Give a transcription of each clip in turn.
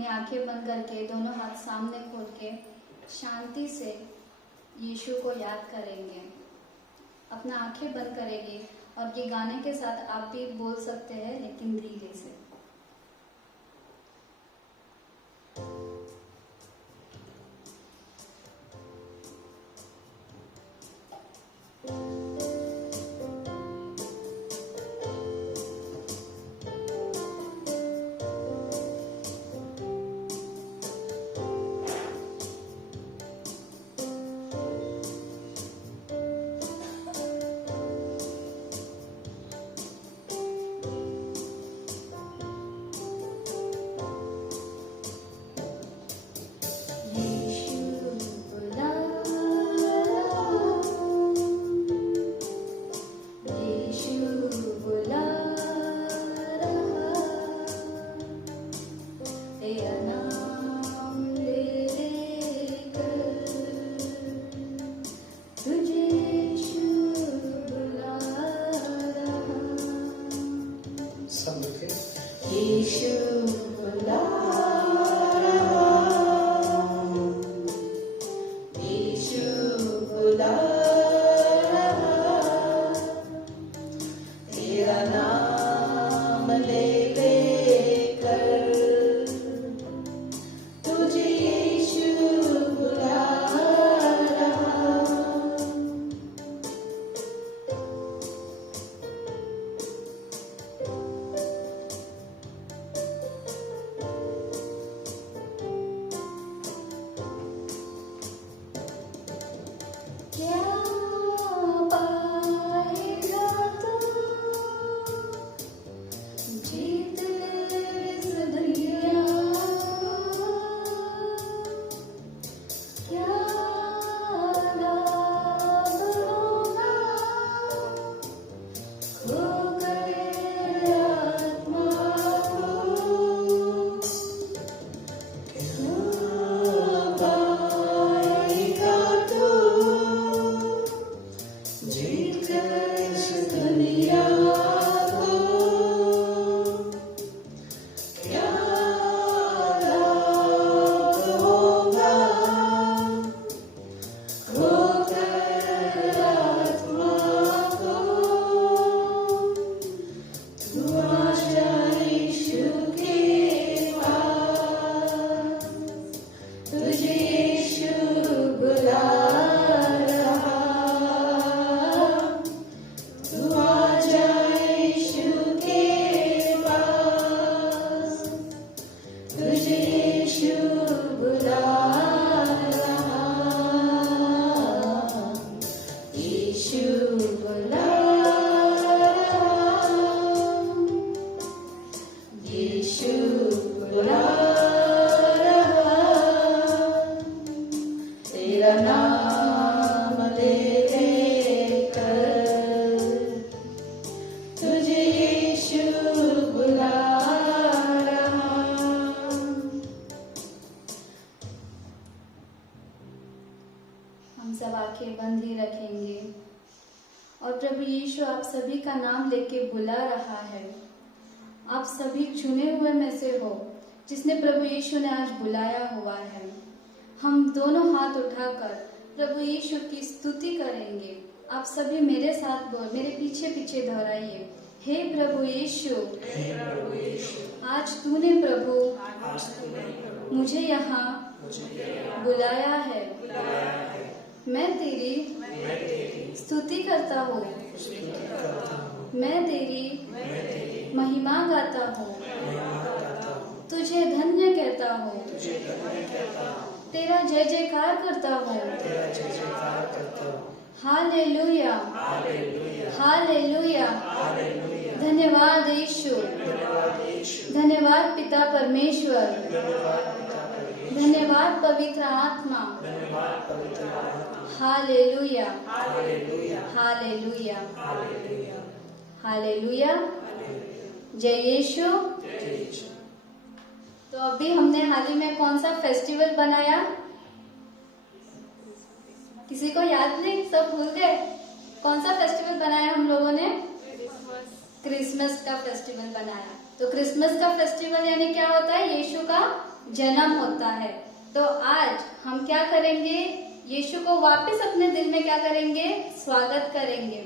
अपनी आंखें बंद करके दोनों हाथ सामने खोल के शांति से यीशु को याद करेंगे। अपना आंखें बंद करेंगे और ये गाने के साथ आप भी बोल सकते हैं, लेकिन धीरे से। हम सब आंखें बंद ही रखेंगे और प्रभु यीशु आप सभी का नाम लेके बुला रहा है। आप सभी चुने हुए में से हो जिसने प्रभु यीशु ने आज बुलाया हुआ है। हम दोनों हाथ उठाकर प्रभु यीशु की स्तुति करेंगे। आप सभी मेरे साथ मेरे पीछे पीछे दोहराइए, हे प्रभु यीशु, आज तूने प्रभु मुझे यहाँ बुलाया है। मैं तेरी स्तुति करता हूँ, मैं तेरी महिमा गाता हूँ, तुझे धन्य कहता हूँ, तेरा जय जयकार करता हूँ। Hallelujah, hallelujah. धन्यवाद यीशु, धन्यवाद पिता परमेश्वर, धन्यवाद पवित्र आत्मा। Hallelujah, hallelujah, hallelujah. जय यीशु। तो अभी हमने हाल ही में कौन सा फेस्टिवल बनाया? किसी को याद नहीं? सब भूल गए? कौन सा फेस्टिवल बनाया हम लोगों ने? क्रिसमस का फेस्टिवल बनाया। तो क्रिसमस का फेस्टिवल यानी क्या होता है? यीशु का जन्म होता है। तो आज हम क्या करेंगे? यीशु को वापस अपने दिल में क्या करेंगे? स्वागत करेंगे।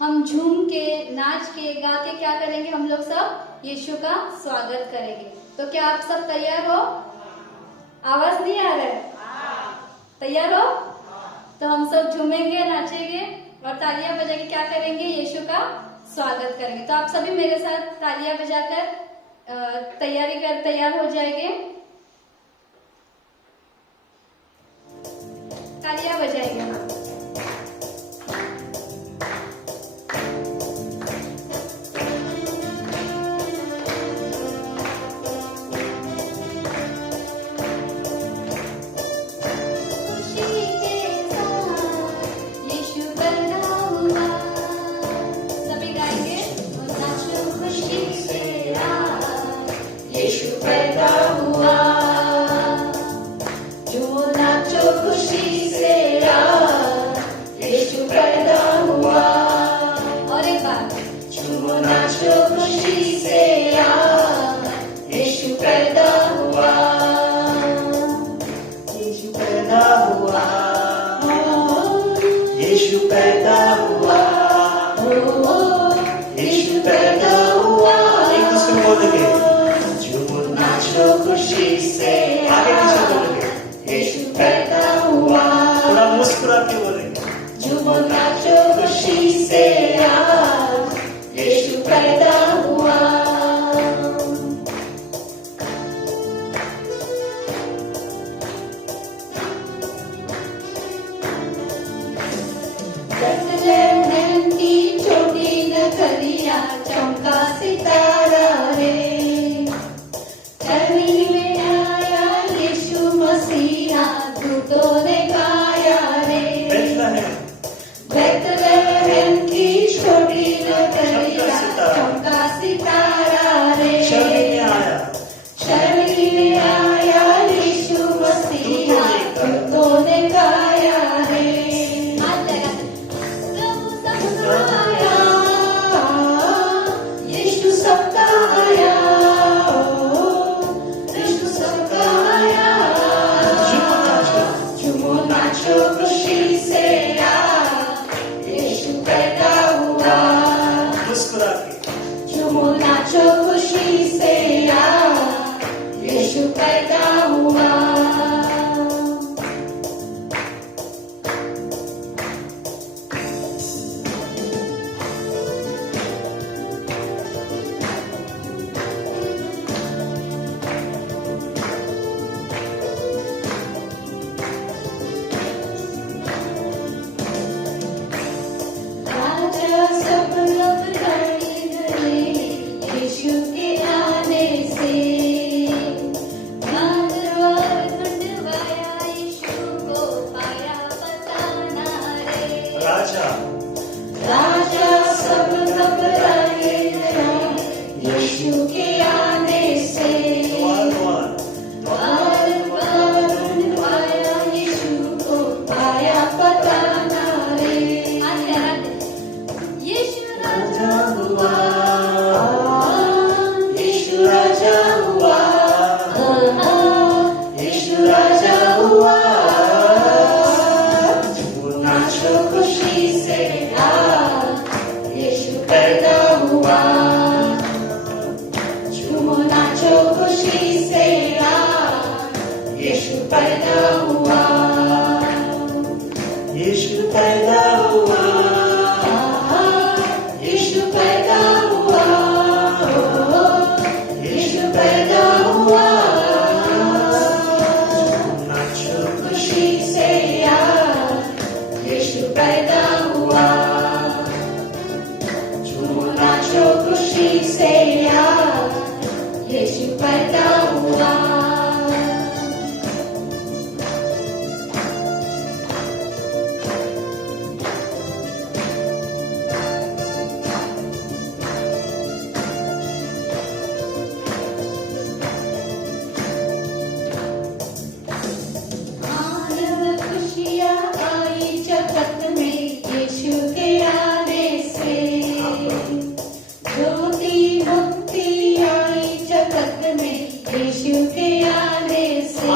हम झूम के, नाच के, गा के क्या करेंगे? हम लोग सब यीशु का स्वागत करेंगे। तो क्या आप सब तैयार हो? आवाज नहीं आ रहा है? तैयार हो? तो हम सब झूमेंगे, नाचेंगे और तालियां बजा के क्या करेंगे? यीशु का स्वागत करेंगे। तो आप सभी मेरे साथ तालियां बजाकर तैयार हो जाएंगे। तालियां बजाएंगे हम।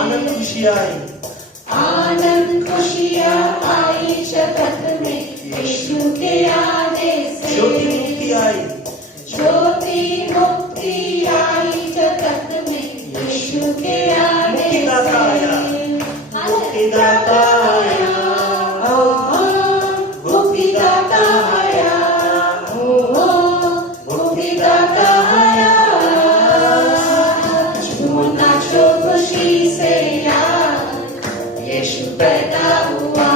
आनंद खुशी आई, आनंद खुशियाँ आई जगत में यीशु के आने से। ज्योति मुक्ति आई, ज्योति मुक्ति आई जगत में यीशु के आने मुक्तिदाता आया, से। मुक्तिदाता आया, मुक्तिदाता आया, मुक्तिदाता आया। झूमो नाचो खुशी से यार यीशु पैदा हुआ।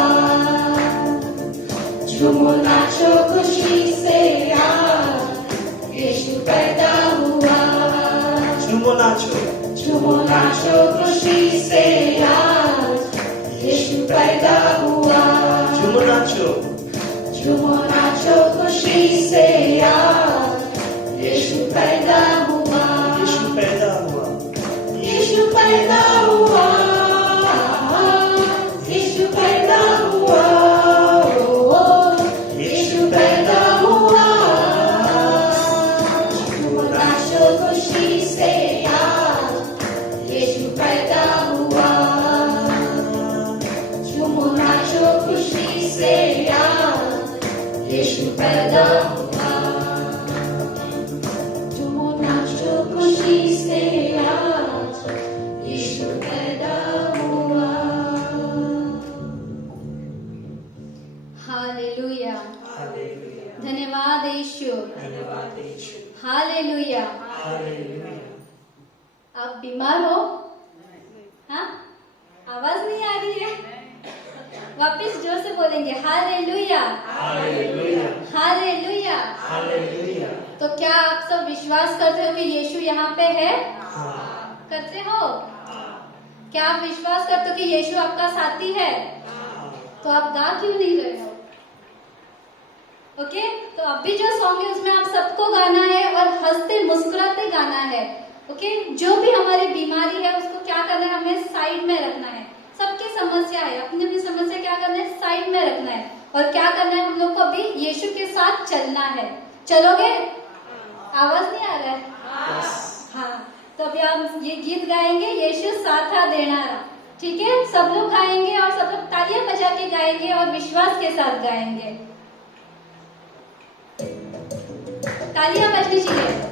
झूमो नाचो खुशी से यार यीशु पैदा हुआ। झूमो नाचो, झूमो नाचो खुशी से यार यीशु पैदा हुआ। झूमो नाचो, झूमो नाचो खुशी से यार यीशु पैदा हुआ। यीशु पैदा हुआ, यीशु पैदा हुआ। यीशु पैदा हुआ। यीशु पैदा हुआ। झूमो नाचो खुशी से यार यीशु पैदा हुआ। झूमो नाचो खुशी से यार यीशु पैदा हुआ। झूमो नाचो खुशी से यार यीशु पैदा हुआ। हालेलुया, हालेलुया, धन्यवाद यीशु, धन्यवाद यीशु, हालेलुया। हालेलुया। आप बीमार हो? हाँ, आवाज नहीं आ रही है? वापस जोर से बोलेंगे हालेलुया, हालेलुया, हालेलुया। हालेलुया। तो क्या आप सब विश्वास करते हो कि यीशु यहाँ पे है? हाँ, करते हो? क्या आप विश्वास करते हो कि यीशु आपका साथी है? तो आप गा क्यों नहीं रहे हो? ओके, तो अभी जो सॉन्ग है उसमें आप सबको गाना है और हंसते मुस्कुराते गाना है। ओके, जो भी हमारी बीमारी है उसको क्या करना है, हमें साइड में रखना है। सबकी समस्या है, अपनी अपनी समस्या क्या करना है, साइड में रखना है। और क्या करना है, हम लोग को अभी यीशु के साथ चलना है। चलोगे? आवाज नहीं आ रहा है? हाँ, तो अभी हम ये गीत गाएंगे, यीशु साथा देनारा। ठीक है, सब लोग गाएंगे और सब लोग तालियां बजा के गाएंगे और विश्वास के साथ गाएंगे। तालियां बजनी चाहिए।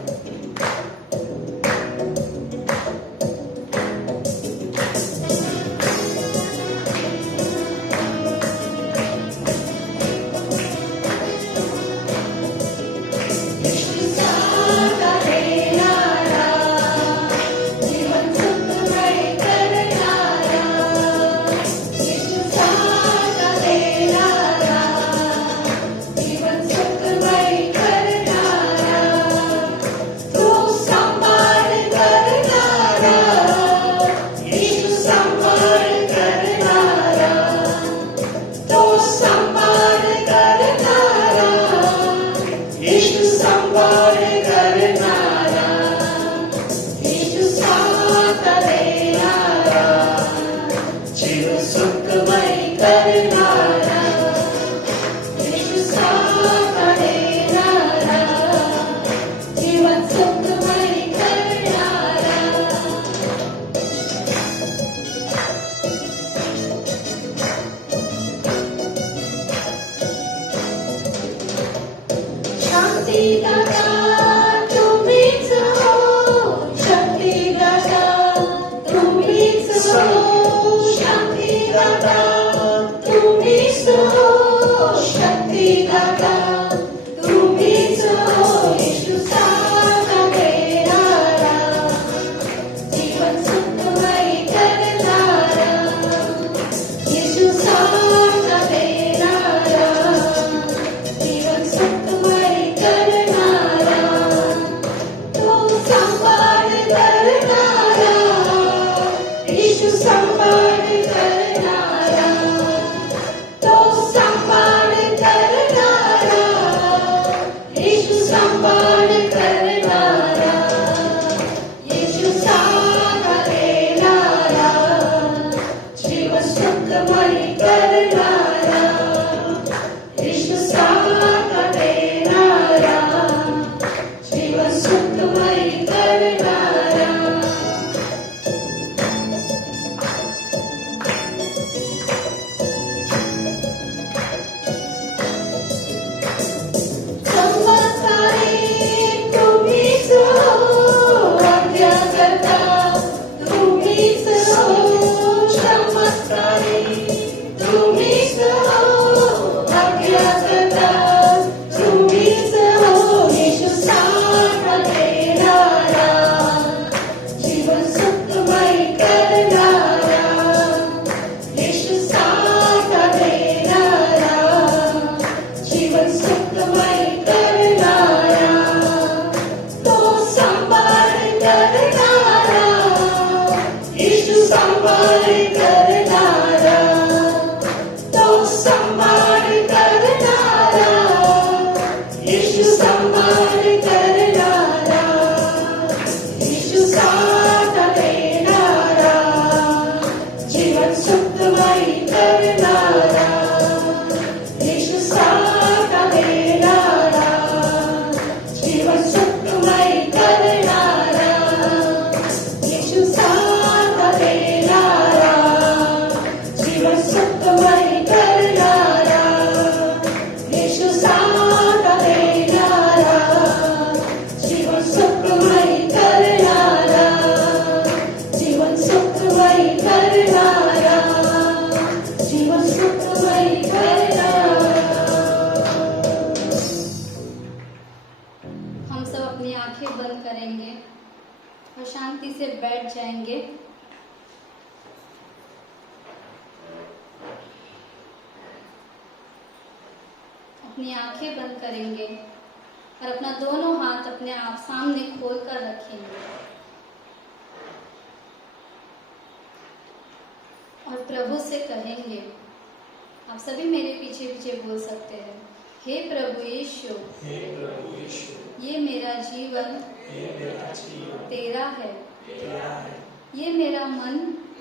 संभाल करनारा, तो संभाल करनारा, यीशु संभाल करनारा, यीशु साथ देनारा, जीवन सुखमय करनारा, यीशु साथ देनारा, जीवन सुखमय करनारा, यीशु साथ देनारा, जीवन सुखमय करनारा, यीशु साथ देनारा, जीवन सुखमय करनारा, जीवन सुखमय करनारा, जीवन सुखमय करनारा। हम सब अपनी आंखें बंद करेंगे और शांति से बैठ जाएंगे। अपनी आंखें बंद करेंगे और अपना दोनों हाथ अपने आप सामने खोल कर रखेंगे और प्रभु से कहेंगे, आप सभी मेरे पीछे पीछे बोल सकते हैं, हे प्रभु यीशु, हे प्रभु यीशु, ये मेरा जीवन ये मेरा जीवन तेरा है, तेरा है, ये मेरा मन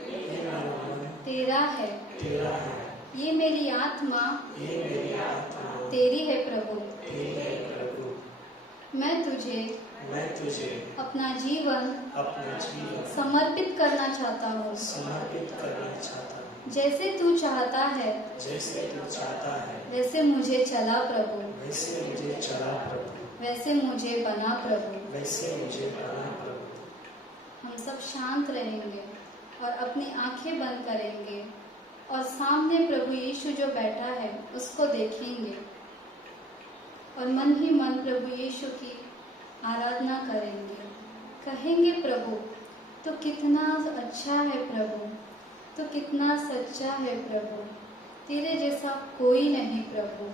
ये मेरा मन तेरा है, तेरा है, ये मेरी आत्मा ये मेरी आत्मा तेरी है प्रभु। तेरी है प्रभु। मैं तुझे मैं तुझे अपना जीवन अपना जीवन समर्पित करना चाहता हूँ। समर्पित करना चाहता हूँ। जैसे तू चाहता है जैसे तू चाहता है वैसे मुझे चला प्रभु, वैसे मुझे चला प्रभु, वैसे मुझे बना प्रभु। वैसे मुझे बना प्रभु। हम सब शांत रहेंगे और अपनी आंखें बंद करेंगे और सामने प्रभु यीशु जो बैठा है उसको देखेंगे और मन ही मन प्रभु यीशु की आराधना करेंगे। कहेंगे, प्रभु तो कितना अच्छा है प्रभु, तो कितना सच्चा है प्रभु, तेरे जैसा कोई नहीं प्रभु।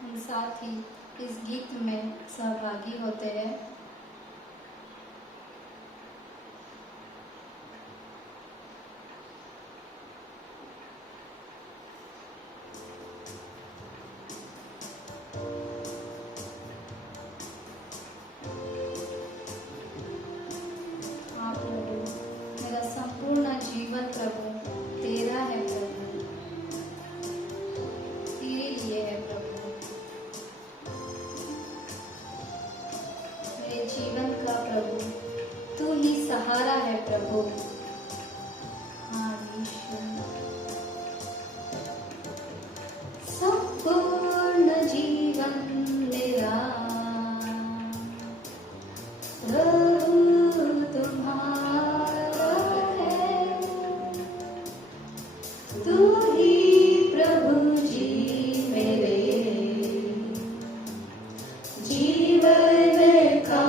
हम साथ ही इस गीत में सहभागी होते हैं। हाँ प्रभु, मेरा संपूर्ण जीवन प्रभु तेरा है प्रभु, तेरे लिए है प्रभु। मेरे जीवन का प्रभु तू ही सहारा है प्रभु। हाँ यीशु, संपूर्ण जीवन मेरा प्रभु तुम्हारा है, तू ही प्रभु जी मेरे जीवन का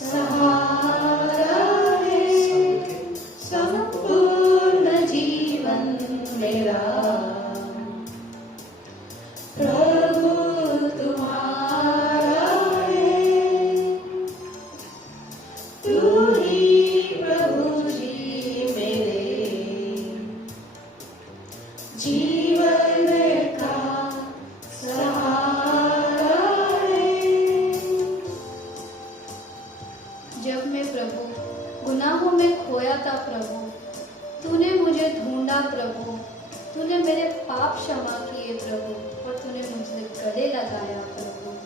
सहारा है, संपूर्ण जीवन मेरा प्रभु तुम्हारा है, तू ही प्रभु जी मेरे जीवन का सहारा है। जब मैं प्रभु गुनाहों में खोया था प्रभु, तूने मुझे ढूंढा प्रभु, तूने मेरे पाप क्षमा किए प्रभु और तूने मुझे गले लगाया प्रभु।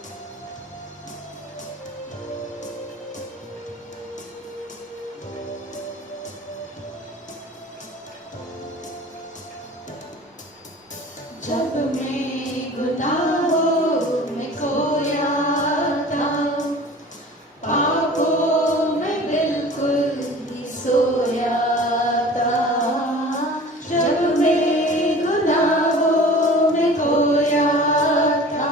जब मैं गुनाहों में खोया था, पापों में बिल्कुल ही सोया था, जब मैं गुनाहों में खोया था,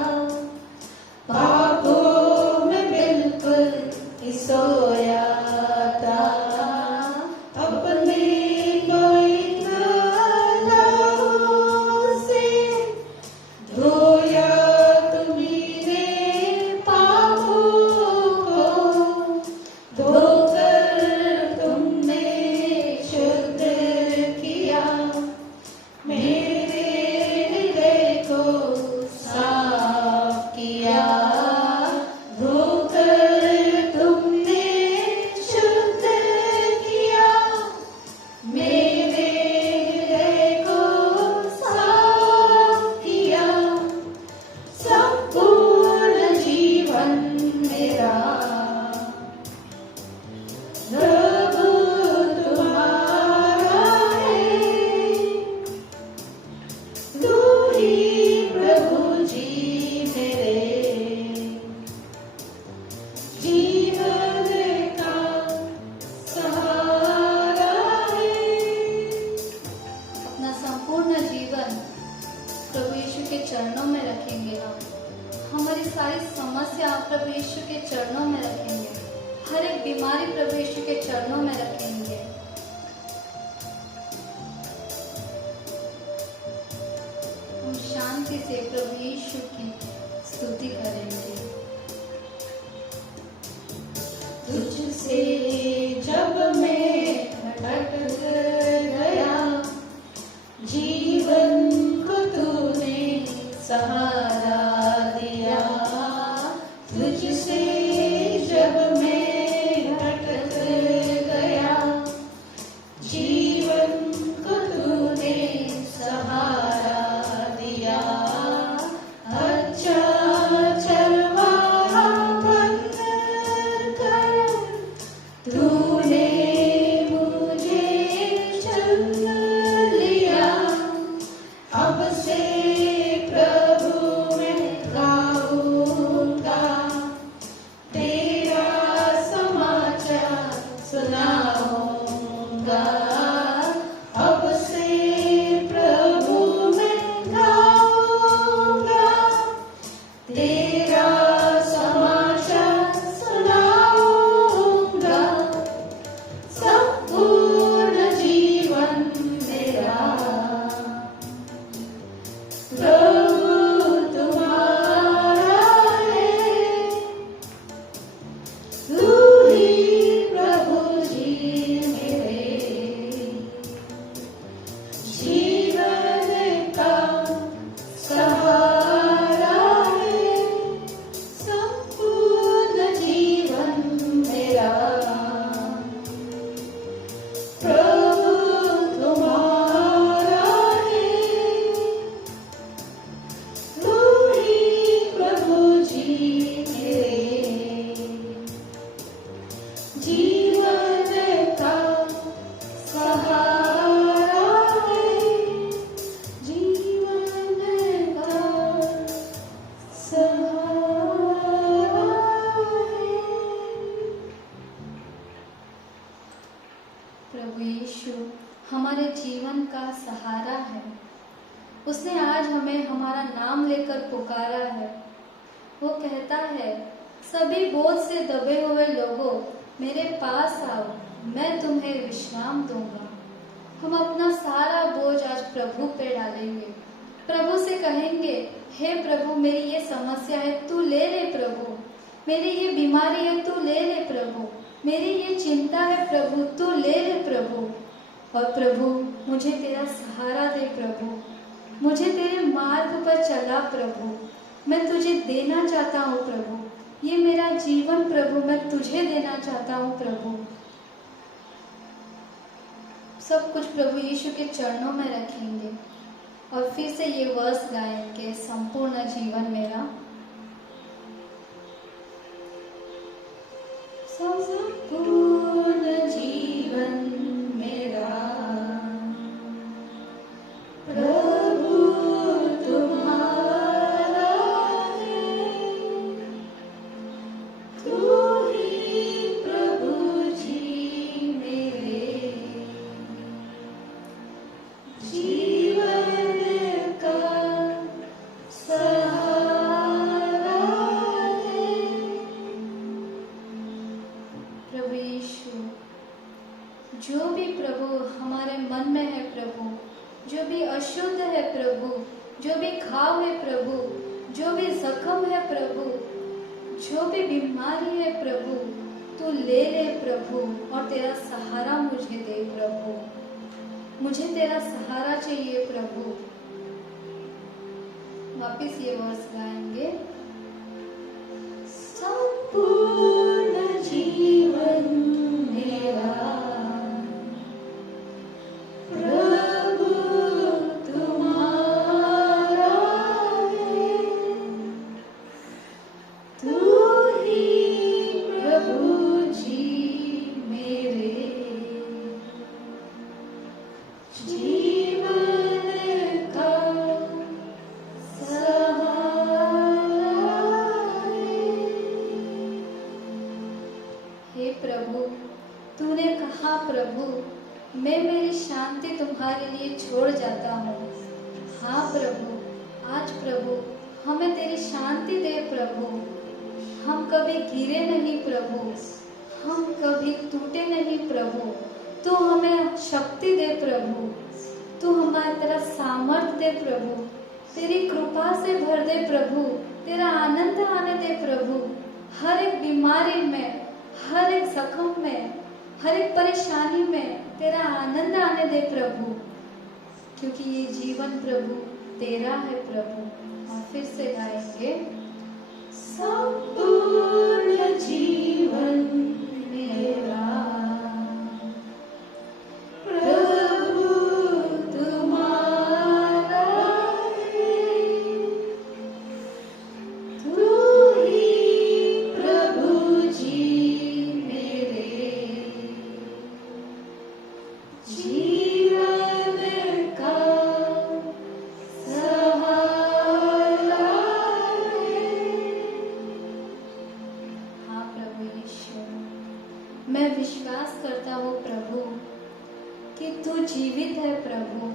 रखेंगे। हम हमारी सारी समस्या प्रभु यीशु के चरणों में रखेंगे। हर एक बीमारी प्रभु यीशु के चरणों में रखेंगे। हम शांति से प्रभु यीशु की स्तुति करेंगे। तुझसे जब मैं भटक गया, जीवन को तूने सहारा दिया। तुझसे जब मैं भटक गया, जीवन को तूने सहारा दिया। अच्छा चरवाहा बनकर तूने मुझे चुन लिया। अब से प्रभु मैं गाऊंगा, तेरा समाचार सुनाऊंगा। अब से प्रभु मैं गाऊंगा, तेरा समाचार सुनाऊंगा। संपूर्ण जीवन मेरा प्रभु तुम्हारा है। तू ही प्रभु जी मेरे जीवन का सहारा है। संपूर्ण जीवन मेरा प्रभु तुम्हारा है। तू ही प्रभु जी मेरे जीवन का सहारा है। जीवन का सहारा है। प्रभु यीशु हमारे जीवन का सहारा है। उसने आज हमें हमारा नाम लेकर पुकारा है। वो कहता है, सभी बोझ से दबे हुए लोगों, मेरे पास आओ, मैं तुम्हें विश्राम दूंगा। हम अपना सारा बोझ आज प्रभु पे डालेंगे। प्रभु से कहेंगे, हे प्रभु, मेरी ये समस्या है, तू ले ले प्रभु। मेरी ये बीमारी है, तू ले ले प्रभु। मेरी ये चिंता है प्रभु, तू ले ले प्रभु। और प्रभु, मुझे तेरा सहारा दे प्रभु। मुझे तेरे मार्ग पर चला प्रभु। मैं तुझे देना चाहता हूँ प्रभु। ये मेरा जीवन प्रभु मैं तुझे देना चाहता हूँ प्रभु। सब कुछ प्रभु यीशु के चरणों में रखेंगे और फिर से ये वर्स गाएंगे, संपूर्ण जीवन मेरा। संपूर्ण जीवन मेरा प्रभु तुम्हारा है। तू ही प्रभु जी मेरे जीवन का सहारा है। प्रभु यीशु, जो भी प्रभु हमारे मन में है प्रभु, जो भी अशुद्ध है प्रभु, जो भी घाव है प्रभु, जो भी जख्म है प्रभु, जो भी बीमारी है प्रभु, तू ले ले प्रभु और तेरा सहारा मुझे दे प्रभु। मुझे तेरा सहारा चाहिए प्रभु। वापिस ये वर्स गाएंगे। संपूर्ण जीवन मेरा प्रभु तुम्हारा है। तू ही प्रभु जी मेरे जीवन का सहारा है। हे प्रभु, तूने कहा प्रभु, मैं मेरी शांति तुम्हारे लिए छोड़ जाता हूँ। हाँ प्रभु, आज प्रभु हमें तेरी शांति दे प्रभु। हम कभी गिरे नहीं प्रभु, हम कभी टूटे नहीं प्रभु। तू हमें शक्ति दे प्रभु, तू हमारा तेरा सामर्थ दे प्रभु, तेरी कृपा से भर दे प्रभु, तेरा आनंद आने दे प्रभु। हर एक बीमारी में, हर एक जख्म में, हर एक परेशानी में तेरा आनंद आने दे प्रभु, क्योंकि ये जीवन प्रभु तेरा है प्रभु। और फिर से गाएंगे, संपूर्ण जीवन मेरा प्रभु तुम्हारा है। तू ही प्रभु जी मेरे जीवन का सहारा है। हाँ प्रभु यीशु, मैं विश्वास करता हूँ प्रभु कि तू जीवित है प्रभु।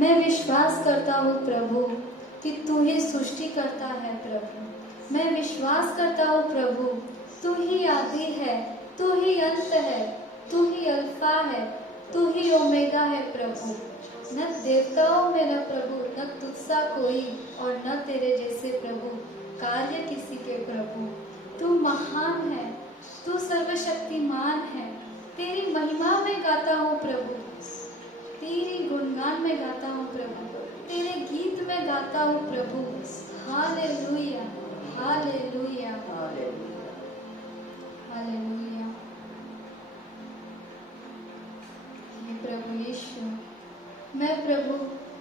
मैं विश्वास करता हूँ प्रभु कि तू ही सृष्टि करता है प्रभु। मैं विश्वास करता हूँ प्रभु तू ही आदि है, तू ही अंत है, तू ही अल्फा है, तू ही ओमेगा है प्रभु। न देवताओं में न प्रभु, न तुझसा कोई और न तेरे जैसे प्रभु कार्य किसी के प्रभु। तू महान है, तू सर्वशक्तिमान है। तेरी महिमा में गाता हूँ प्रभु, तेरी गुणगान में गाता हूँ प्रभु, तेरे गीत में गाता हूँ प्रभु। Hallelujah, hallelujah, hallelujah. हे प्रभु यीशु, मैं प्रभु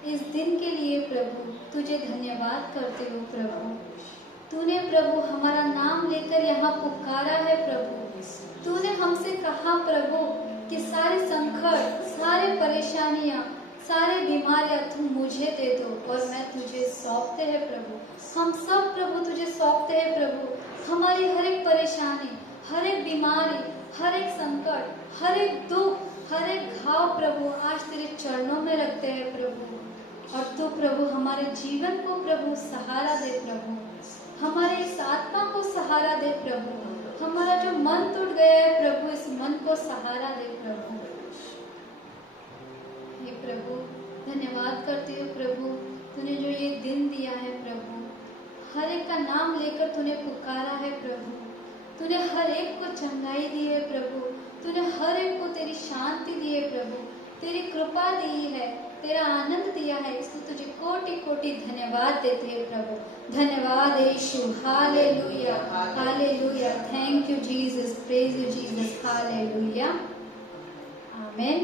इस दिन के लिए प्रभु तुझे धन्यवाद करती हूँ प्रभु। तूने प्रभु हमारा नाम लेकर यहाँ पुकारा है प्रभु। तूने हमसे कहा प्रभु कि सारे संकट, सारे परेशानियाँ, सारे बीमारियाँ तुम मुझे दे दो और मैं तुझे सौंपते हैं प्रभु। हम सब प्रभु तुझे सौंपते हैं प्रभु। हमारी हर एक परेशानी, हर एक बीमारी, हर एक संकट, हर एक दुख, हर एक घाव प्रभु आज तेरे चरणों में रखते हैं प्रभु। और तू प्रभु हमारे जीवन को प्रभु सहारा दे प्रभु, हमारे इस आत्मा को सहारा दे प्रभु। हमारा जो मन टूट गया है प्रभु, इस मन को सहारा दे प्रभु। हे प्रभु, धन्यवाद करती हूँ प्रभु, तूने जो ये दिन दिया है प्रभु। हर एक का नाम लेकर तूने पुकारा है प्रभु। तूने हर एक को चंगाई दी है प्रभु। तूने हर एक को तेरी शांति दी है प्रभु, तेरी कृपा दी है, तेरा आनंद दिया है। इसलिए तुझे कोटि कोटि धन्यवाद देते हैं प्रभु। धन्यवाद Yeshu, hallelujah, hallelujah. Thank you Jesus, praise you Jesus, hallelujah, amen.